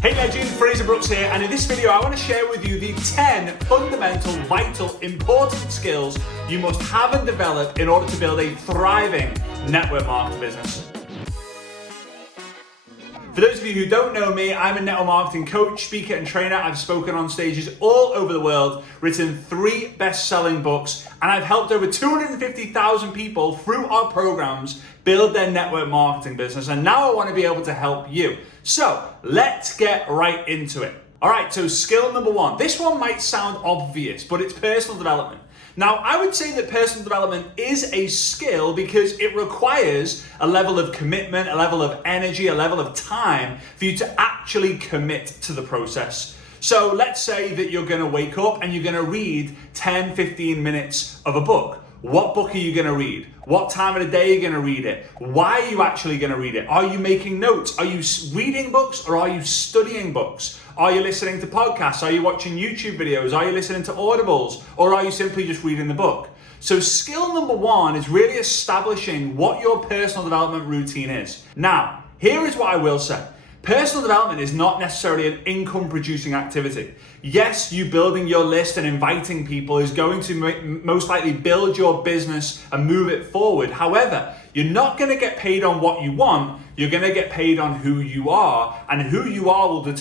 Hey legend, Fraser Brooks here, and in this video I want to share with you the 10 fundamental, vital, important skills you must have and develop in order to build a thriving network marketing business. For those of you who don't know me, I'm a network marketing coach, speaker, and trainer. I've spoken on stages all over the world, written 3 best-selling books, and I've helped over 250,000 people through our programs build their network marketing business. And now I want to be able to help you. So let's get right into it. All right, so skill number 1. This one might sound obvious, but it's personal development. Now, I would say that personal development is a skill because it requires a level of commitment, a level of energy, a level of time for you to actually commit to the process. So let's say that you're going to wake up and you're going to read 10, 15 minutes of a book. What book are you going to read? What time of the day are you going to read it? Why are you actually going to read it? Are you making notes? Are you reading books or are you studying books? Are you listening to podcasts? Are you watching YouTube videos? Are you listening to audibles? Or are you simply just reading the book? So skill number 1 is really establishing what your personal development routine is. Now, here is what I will say. Personal development is not necessarily an income producing activity. Yes, you building your list and inviting people is going to most likely build your business and move it forward. However, you're not going to get paid on what you want, you're going to get paid on who you are, and who you are will be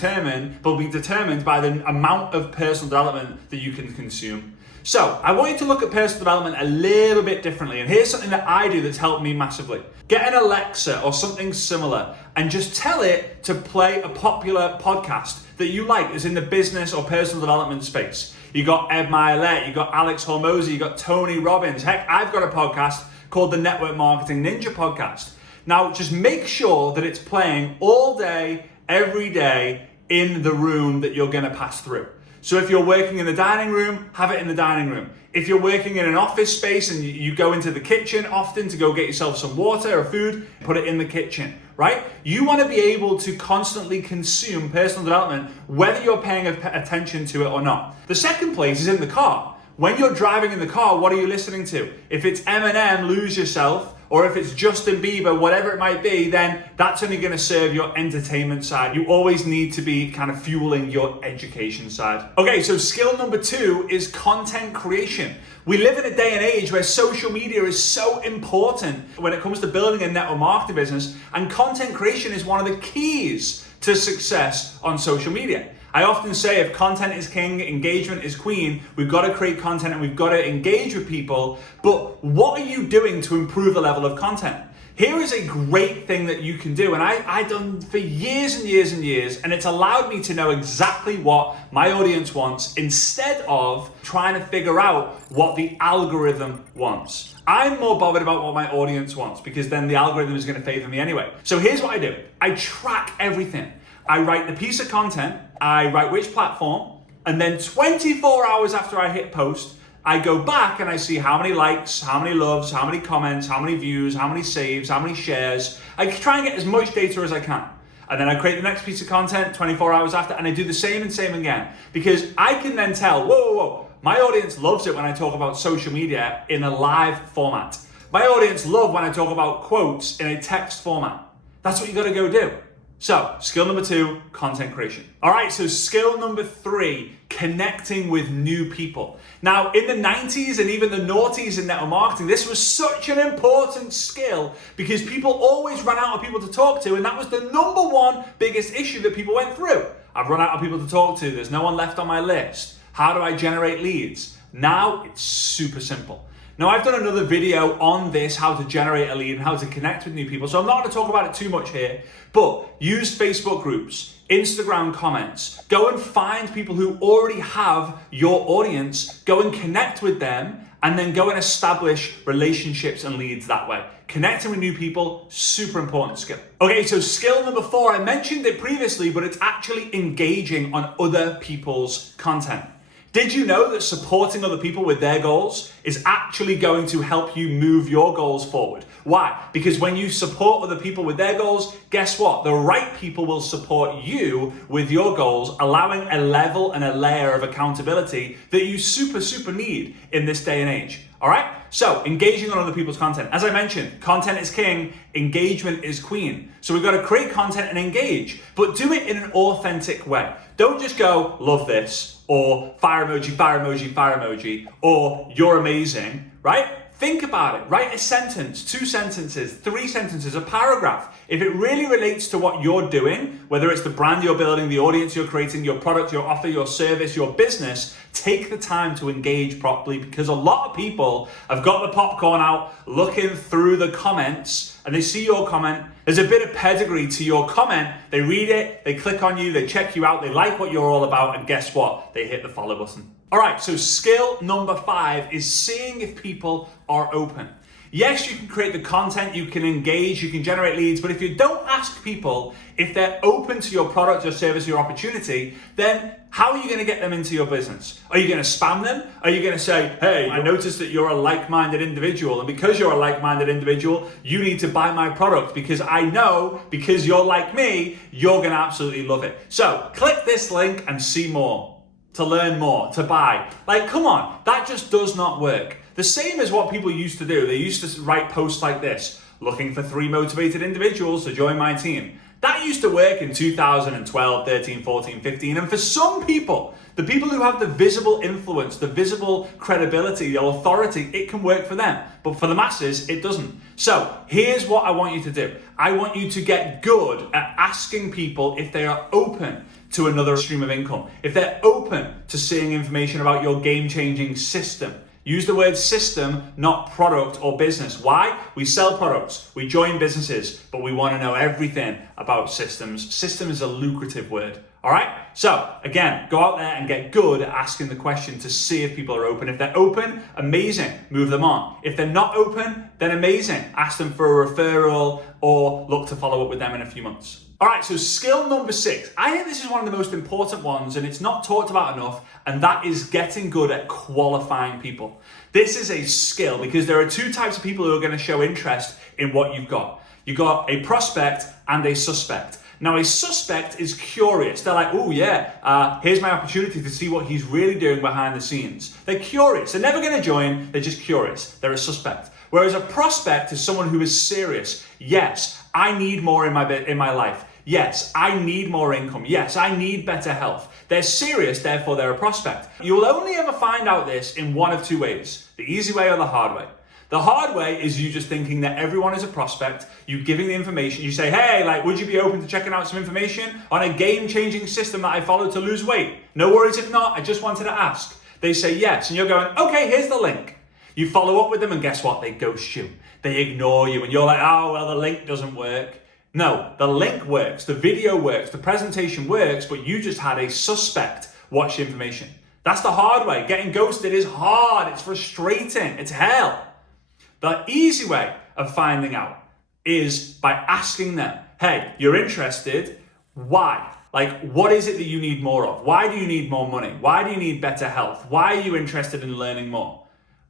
determined by the amount of personal development that you can consume. So I want you to look at personal development a little bit differently, and here's something that I do that's helped me massively. Get an Alexa or something similar and just tell it to play a popular podcast that you like is in the business or personal development space. You got Ed Mylett, you got Alex Hormozy, you got Tony Robbins. Heck, I've got a podcast called the Network Marketing Ninja Podcast. Now, just make sure that it's playing all day, every day in the room that you're gonna pass through. So if you're working in the dining room, have it in the dining room. If you're working in an office space and you go into the kitchen often to go get yourself some water or food, put it in the kitchen, right? You want to be able to constantly consume personal development, whether you're paying attention to it or not. The second place is in the car. When you're driving in the car, what are you listening to? If it's Eminem, Lose Yourself, or if it's Justin Bieber, whatever it might be, then that's only going to serve your entertainment side. You always need to be kind of fueling your education side. Okay, so skill number 2 is content creation. We live in a day and age where social media is so important when it comes to building a network marketing business, and content creation is one of the keys to success on social media. I often say if content is king, engagement is queen. We've got to create content and we've got to engage with people. But what are you doing to improve the level of content? Here is a great thing that you can do, and I've done for years and years and years, and it's allowed me to know exactly what my audience wants instead of trying to figure out what the algorithm wants. I'm more bothered about what my audience wants because then the algorithm is going to favor me anyway. So here's what I do. I track everything. I write the piece of content, I write which platform, and then 24 hours after I hit post, I go back and I see how many likes, how many loves, how many comments, how many views, how many saves, how many shares. I try and get as much data as I can. And then I create the next piece of content 24 hours after, and I do the same and same again. Because I can then tell, whoa, my audience loves it when I talk about social media in a live format. My audience love when I talk about quotes in a text format. That's what you gotta go do. So, skill number 2, content creation. All right, so skill number 3, connecting with new people. Now, in the 90s and even the noughties in network marketing, this was such an important skill because people always ran out of people to talk to, and that was the number 1 biggest issue that people went through. I've run out of people to talk to, there's no one left on my list. How do I generate leads? Now, it's super simple. Now, I've done another video on this, how to generate a lead and how to connect with new people. So I'm not going to talk about it too much here, but use Facebook groups, Instagram comments, go and find people who already have your audience, go and connect with them, and then go and establish relationships and leads that way. Connecting with new people, super important skill. Okay, so skill number 4, I mentioned it previously, but it's actually engaging on other people's content. Did you know that supporting other people with their goals is actually going to help you move your goals forward? Why? Because when you support other people with their goals, guess what? The right people will support you with your goals, allowing a level and a layer of accountability that you super need in this day and age. All right? So, engaging on other people's content. As I mentioned, content is king, engagement is queen. So we've got to create content and engage, but do it in an authentic way. Don't just go, love this, or fire emoji, fire emoji, fire emoji, or you're amazing, right? Think about it. Write a sentence, 2 sentences, 3 sentences, a paragraph. If it really relates to what you're doing, whether it's the brand you're building, the audience you're creating, your product, your offer, your service, your business, take the time to engage properly, because a lot of people have got the popcorn out looking through the comments and they see your comment. There's a bit of pedigree to your comment. They read it, they click on you, they check you out, they like what you're all about, and guess what? They hit the follow button. All right, so skill number 5 is seeing if people are open. Yes, you can create the content, you can engage, you can generate leads, but if you don't ask people if they're open to your product, your service, your opportunity, then how are you going to get them into your business? Are you going to spam them? Are you going to say, hey, I noticed that you're a like-minded individual, and because you're a like-minded individual, you need to buy my product because I know, because you're like me, you're going to absolutely love it. So click this link and see more. To learn more, to buy. Like, come on, that just does not work. The same as what people used to do. They used to write posts like this, looking for 3 motivated individuals to join my team. That used to work in 2012, 13, 14, 15. And for some people, the people who have the visible influence, the visible credibility, the authority, it can work for them. But for the masses, it doesn't. So here's what I want you to do. I want you to get good at asking people if they are open to another stream of income, if they're open to seeing information about your game-changing system. Use the word system, not product or business. Why? We sell products, we join businesses, but we want to know everything about systems. System is a lucrative word, all right? So again, go out there and get good at asking the question to see if people are open. If they're open, amazing, move them on. If they're not open, then amazing, ask them for a referral or look to follow up with them in a few months. All right, so skill number 6. I think this is one of the most important ones and it's not talked about enough, and that is getting good at qualifying people. This is a skill because there are 2 types of people who are going to show interest in what you've got. You've got a prospect and a suspect. Now, a suspect is curious. They're like, oh yeah, here's my opportunity to see what he's really doing behind the scenes. They're curious. They're never going to join. They're just curious. They're a suspect. Whereas a prospect is someone who is serious. Yes, I need more in my life. Yes, I need more income. Yes, I need better health. They're serious, therefore they're a prospect. You'll only ever find out this in one of 2 ways, the easy way or the hard way. The hard way is you just thinking that everyone is a prospect, you giving the information, you say, hey, like, would you be open to checking out some information on a game-changing system that I follow to lose weight? No worries if not, I just wanted to ask. They say yes, and you're going, okay, here's the link. You follow up with them and guess what? They ghost you. They ignore you and you're like, oh, well, the link doesn't work. No, the link works, the video works, the presentation works, but you just had a suspect watch the information. That's the hard way. Getting ghosted is hard, it's frustrating, it's hell. The easy way of finding out is by asking them, hey, you're interested, why? Like, what is it that you need more of? Why do you need more money? Why do you need better health? Why are you interested in learning more?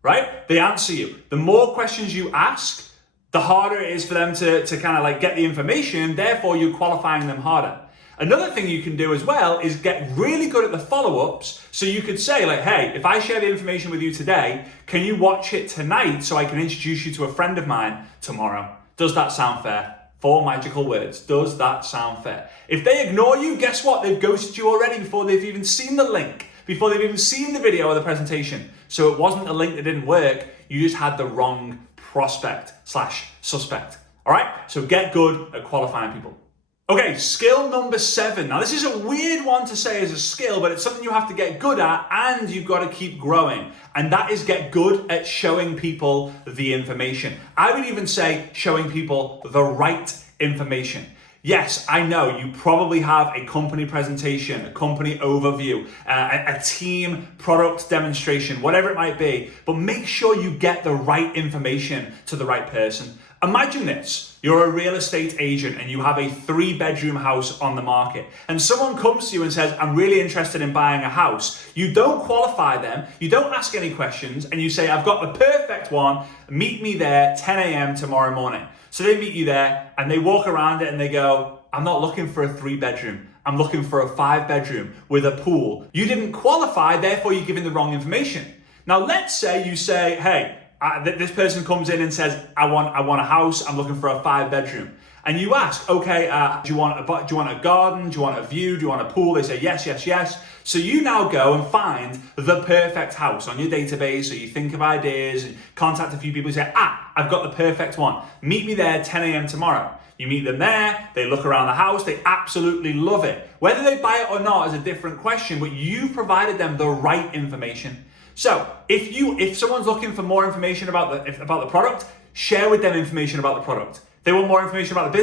Right? They answer you. The more questions you ask, the harder it is for them to kind of like get the information, therefore you're qualifying them harder. Another thing you can do as well is get really good at the follow-ups. So you could say like, hey, if I share the information with you today, can you watch it tonight so I can introduce you to a friend of mine tomorrow? Does that sound fair? 4 magical words. Does that sound fair? If they ignore you, guess what? They've ghosted you already before they've even seen the link, before they've even seen the video or the presentation. So it wasn't a link that didn't work. You just had the wrong prospect/suspect. All right, so get good at qualifying people. Okay, skill number 7. Now this is a weird one to say as a skill, but it's something you have to get good at and you've got to keep growing. And that is get good at showing people the information. I would even say showing people the right information. Yes, I know you probably have a company presentation, a company overview, a team product demonstration, whatever it might be, but make sure you get the right information to the right person. Imagine this, you're a real estate agent and you have a 3-bedroom house on the market and someone comes to you and says, I'm really interested in buying a house. You don't qualify them, you don't ask any questions, and you say, I've got the perfect one, meet me there 10 a.m. tomorrow morning. So they meet you there and they walk around it and they go, I'm not looking for a 3-bedroom. I'm looking for a 5-bedroom with a pool. You didn't qualify, therefore you're giving the wrong information. Now, let's say you say, hey, this person comes in and says, I want a house, I'm looking for a 5-bedroom. And you ask, okay, do you want a garden? Do you want a view? Do you want a pool? They say yes, yes, yes. So you now go and find the perfect house on your database, or you think of ideas and contact a few people and say, I've got the perfect one. Meet me there 10 a.m. tomorrow. You meet them there, they look around the house, they absolutely love it. Whether they buy it or not is a different question, but you've provided them the right information. So if someone's looking for more information about the product, share with them information about the product. They want more information about the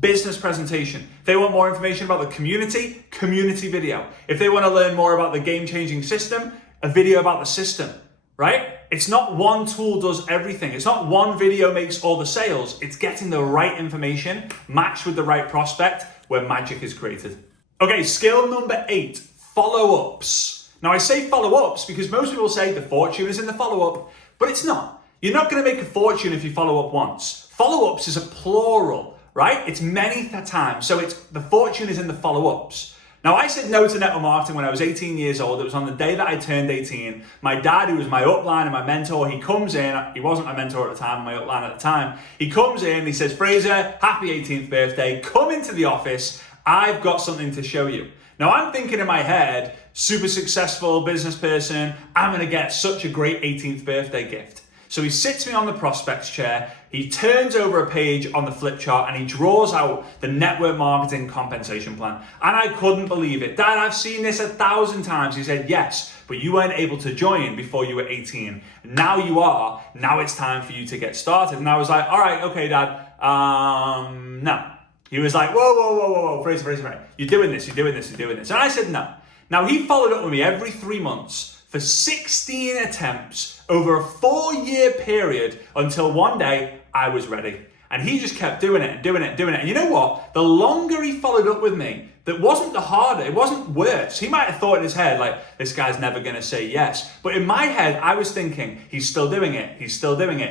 business presentation. They want more information about the community video. If they want to learn more about the game-changing system, a video about the system, right? It's not one tool does everything. It's not one video makes all the sales. It's getting the right information matched with the right prospect where magic is created. Okay, skill number 8, follow-ups. Now I say follow-ups because most people say the fortune is in the follow-up, but it's not. You're not going to make a fortune if you follow up once. Follow-ups is a plural, right? It's many times. So the fortune is in the follow-ups. Now, I said no to network marketing when I was 18 years old. It was on the day that I turned 18. My dad, who was my upline and my mentor, he comes in. He wasn't my mentor at the time, my upline at the time. He comes in, he says, Fraser, happy 18th birthday. Come into the office. I've got something to show you. Now, I'm thinking in my head, super successful business person. I'm going to get such a great 18th birthday gift. So he sits me on the prospects chair, he turns over a page on the flip chart and he draws out the network marketing compensation plan. And I couldn't believe it. Dad, I've seen this 1,000 times. He said, yes, but you weren't able to join before you were 18. Now you are. Now it's time for you to get started. And I was like, all right, okay, Dad. No. He was like, whoa, Fraser. You're doing this. And I said, no. Now he followed up with me every 3 months for 16 attempts over a 4-year period until one day I was ready. And he just kept doing it. And you know what? The longer he followed up with me, that wasn't the harder, it wasn't worse. He might have thought in his head, like, this guy's never gonna say yes. But in my head, I was thinking, he's still doing it. He's still living the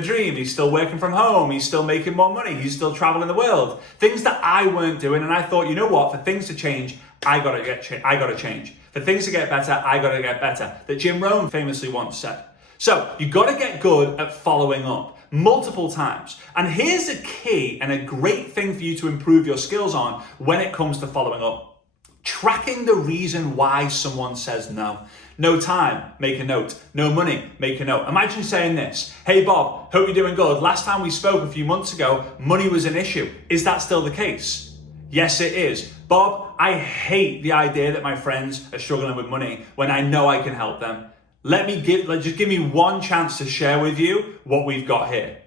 dream. He's still working from home. He's still making more money. He's still traveling the world. Things that I weren't doing. And I thought, you know what? For things to change, I gotta change. For things to get better, I gotta get better. That Jim Rohn famously once said. So you gotta get good at following up multiple times. And here's a key and a great thing for you to improve your skills on when it comes to following up. Tracking the reason why someone says no. No time, make a note. No money, make a note. Imagine saying this, hey Bob, hope you're doing good. Last time we spoke a few months ago, money was an issue. Is that still the case? Yes, it is. Bob, I hate the idea that my friends are struggling with money when I know I can help them. Just give me one chance to share with you what we've got here,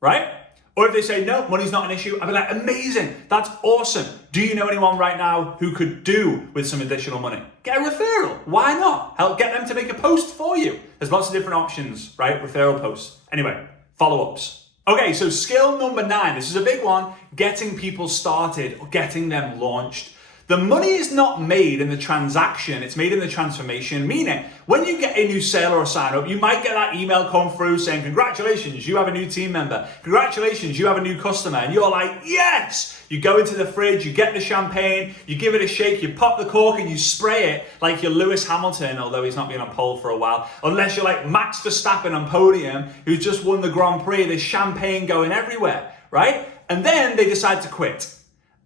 right? Or if they say, no, money's not an issue, I'll be like, amazing, that's awesome. Do you know anyone right now who could do with some additional money? Get a referral, why not? Help get them to make a post for you. There's lots of different options, right? Referral posts. Anyway, follow-ups. Okay, so skill number 9, this is a big one, getting people started or getting them launched. The money is not made in the transaction, it's made in the transformation, meaning when you get a new sale or a sign up, you might get that email come through saying, congratulations, you have a new team member. Congratulations, you have a new customer. And you're like, yes! You go into the fridge, you get the champagne, you give it a shake, you pop the cork and you spray it like you're Lewis Hamilton, although he's not been on pole for a while. Unless you're like Max Verstappen on podium, who's just won the Grand Prix, there's champagne going everywhere, right? And then they decide to quit.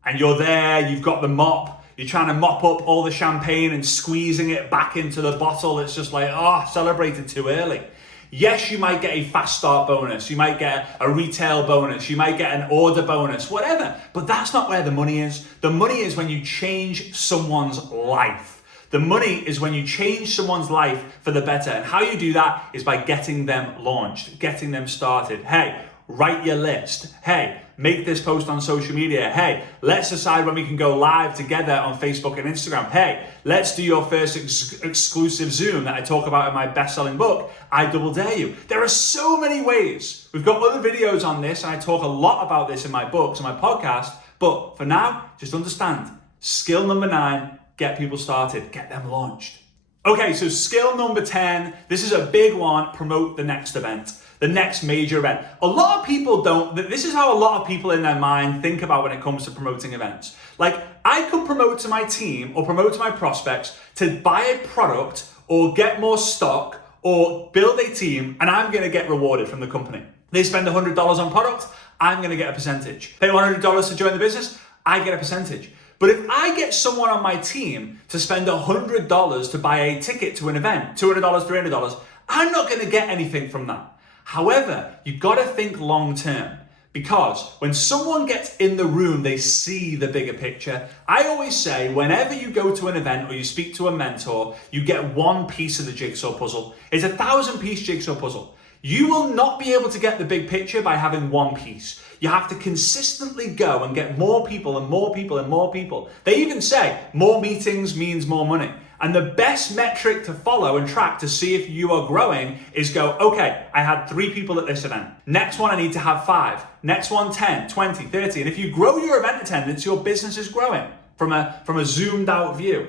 And you're there, you've got the mop, you're trying to mop up all the champagne and squeezing it back into the bottle. It's just like, celebrated too early. Yes, you might get a fast start bonus, you might get a retail bonus, you might get an order bonus, whatever. But that's not where the money is. The money is when you change someone's life. The money is when you change someone's life for the better. And how you do that is by getting them launched, getting them started. Hey, write your list. Hey, make this post on social media. Hey, let's decide when we can go live together on Facebook and Instagram. Hey, let's do your first exclusive Zoom that I talk about in my best-selling book, I Double Dare You. There are so many ways. We've got other videos on this, and I talk a lot about this in my books and my podcast. But for now, just understand, skill number 9, get people started, get them launched. Okay, so skill number 10, this is a big one, promote the next event. The next major event. A lot of people don't, this is how a lot of people in their mind think about when it comes to promoting events. Like, I could promote to my team or promote to my prospects to buy a product or get more stock or build a team, and I'm going to get rewarded from the company. They spend $100 on product, I'm going to get a percentage. Pay $100 to join the business, I get a percentage. But if I get someone on my team to spend $100 to buy a ticket to an event, $200, $300, I'm not going to get anything from that. However, you've got to think long term, because when someone gets in the room, they see the bigger picture. I always say, whenever you go to an event or you speak to a mentor, you get one piece of the jigsaw puzzle. It's a 1,000-piece jigsaw puzzle. You will not be able to get the big picture by having one piece. You have to consistently go and get more people and more people and more people. They even say more meetings means more money. And the best metric to follow and track to see if you are growing is go, okay, I had 3 people at this event. Next one, I need to have 5. Next one, 10, 20, 30. And if you grow your event attendance, your business is growing from a zoomed out view.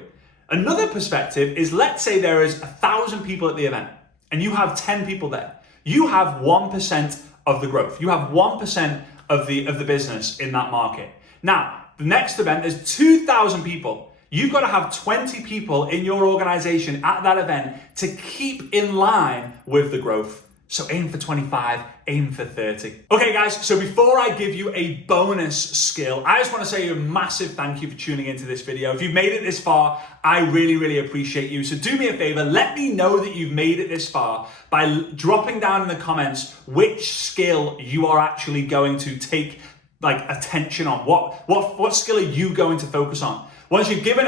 Another perspective is, let's say there is 1,000 people at the event and you have 10 people there. You have 1% of the growth. You have 1% of the business in that market. Now, the next event is 2,000 people. You've got to have 20 people in your organization at that event to keep in line with the growth. So aim for 25, aim for 30. Okay guys, so before I give you a bonus skill, I just want to say a massive thank you for tuning into this video. If you've made it this far, I really, really appreciate you. So do me a favor, let me know that you've made it this far by dropping down in the comments which skill you are actually going to take attention on. What skill are you going to focus on? Once you've given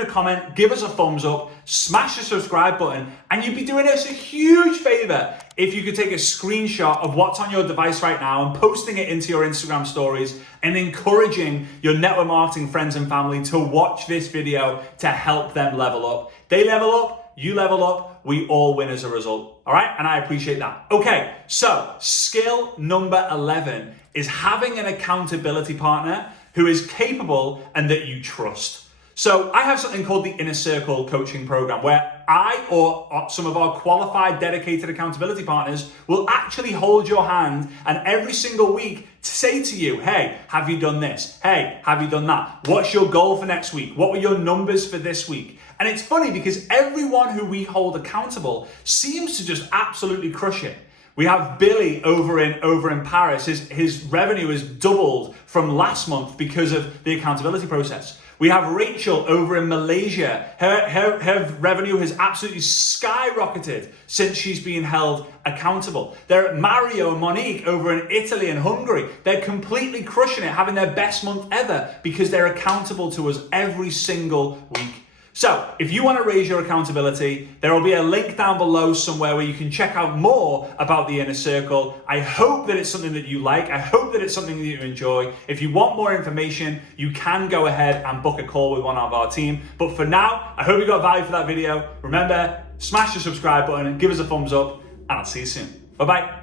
a comment, give us a thumbs up, smash the subscribe button, and you'd be doing us a huge favor if you could take a screenshot of what's on your device right now and posting it into your Instagram stories and encouraging your network marketing friends and family to watch this video to help them level up. They level up, you level up, we all win as a result. All right, and I appreciate that. Okay, so skill number 11 is having an accountability partner who is capable and that you trust. So I have something called the Inner Circle coaching program, where I or some of our qualified, dedicated accountability partners will actually hold your hand and every single week say to you, hey, have you done this? Hey, have you done that? What's your goal for next week? What were your numbers for this week? And it's funny because everyone who we hold accountable seems to just absolutely crush it. We have Billy over in Paris. His revenue has doubled from last month because of the accountability process. We have Rachel over in Malaysia. Her revenue has absolutely skyrocketed since she's been held accountable. There are Mario and Monique over in Italy and Hungary. They're completely crushing it, having their best month ever because they're accountable to us every single week. So if you want to raise your accountability, there will be a link down below somewhere where you can check out more about the Inner Circle. I hope that it's something that you like. I hope that it's something that you enjoy. If you want more information, you can go ahead and book a call with one of our team. But for now, I hope you got value for that video. Remember, smash the subscribe button and give us a thumbs up, and I'll see you soon. Bye-bye.